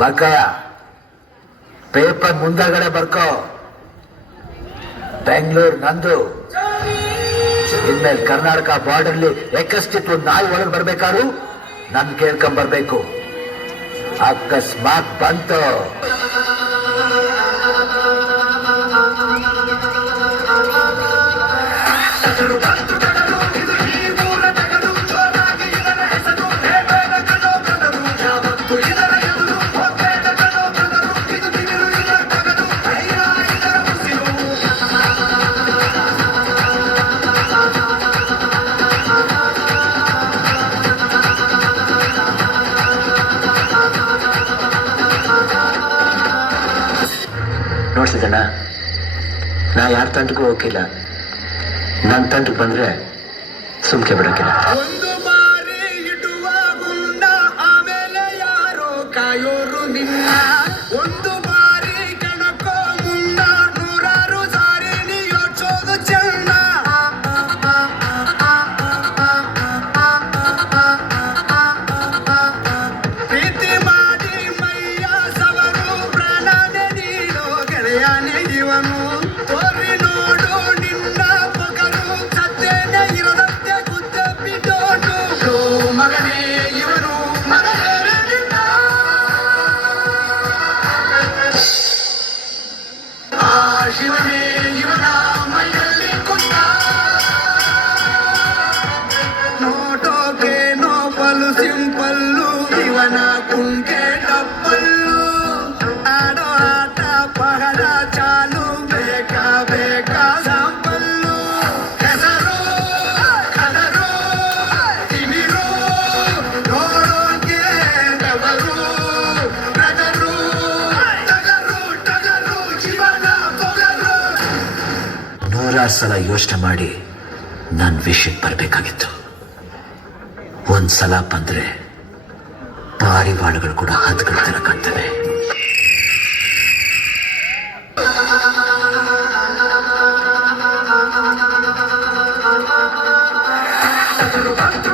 ಬರ್ಕಯ paper ಮುಂದಗಡೆ ಬರ್ಕೋ. ಬೆಂಗಳೂರು ನಂದು. ಇನ್ಮೇಲೆ ಕರ್ನಾಟಕ ಬಾರ್ಡರ್ಲಿ ಎಕ್ಕಸ್ಟಿತ್ತು ನಾಯಿ ಒಳಗೆ ಬರ್ಬೇಕಾದ್ರು ನನ್ ಕೇಳ್ಕೊಂಡ್ ಬರ್ಬೇಕು. ಅಕಸ್ಮಾತ್ ಬಂತು ನೋಡ್ಸಿದಣ್ಣ, ನಾ ಯಾರ ತಂಟಕ್ಕೂ ಹೋಗಿಲ್ಲ. ನನ್ನ ತಂಟಕ್ಕೆ ಬಂದ್ರೆ ಸುಮ್ಕೆ ಬಿಡೋಕಿಲ್ಲ. ಒಂದು ಬಾರಿ ಇಡುವ ಗುಂಡ ಆಮೇಲೆ ಯಾರೋ ಕಾಯೋರು ನಿನ್ನ. ಒಂದು ಬಾರಿ ಕಣಕೋ ಮುನ್ನ ನೂರಾರು ಸಾರಿ ನೀ ಯೋಚೋದು ಚೆನ್ನ. ಪ್ರೀತಿ ಮಾಡಿ ಮೈಯ ಸವರು ಪ್ರಾಣನೆ ನೀಡೋ ಗೆಳೆಯನೇ ಇವನು. ತೋರಿ ನೋಡು ನಿನ್ನ ಪೊಗರು ಸತ್ತೇನೆ ಇರದಂತೆ ಗುದ್ದ ಬಿಟ್ಟೋನು. ಮಗನೇ ಇವನು ಮಗನೇ ನಿನ್ನ. ಆ ಶಿವನೇ ಇವನ ಮೈಯಲ್ಲಿ ಕುಂದ. ನೋಟೋಕೆ ನೋಪಲು ಸಿಂಪಲ್ಲು ಇವನ ಕುಂಕೆ ಡಬ್ಬಲ್ಲು. ಆಡೋ ಆಟ ಪಹರ ಚಾಲು ಬೇಕಾ ಬೇಕಾ ಸಂಪಲ್ಲು. ಹೆಸರು ಕದರು ತಿಮಿರು ನೋಡೋಕೆ ಟಗರು ಟಗರು ಟಗರು ಟಗರು ಶಿವನ ಪೊಗರು. ನೂರಾರು ಸಲ ಯೋಚನೆ ಮಾಡಿ ನನ್ನ ವಿಷಯಕ್ಕೆ ಬರ್ಬೇಕಾಗಿತ್ತು. ಒಂದ್ಸಲ ಬಂದ್ರೆ ಪಾರಿವಾಳಗಳು ಕೂಡ ಹದ್ಗಳ ತರ ಕಾಣ್ತವೆ. ಬಂತು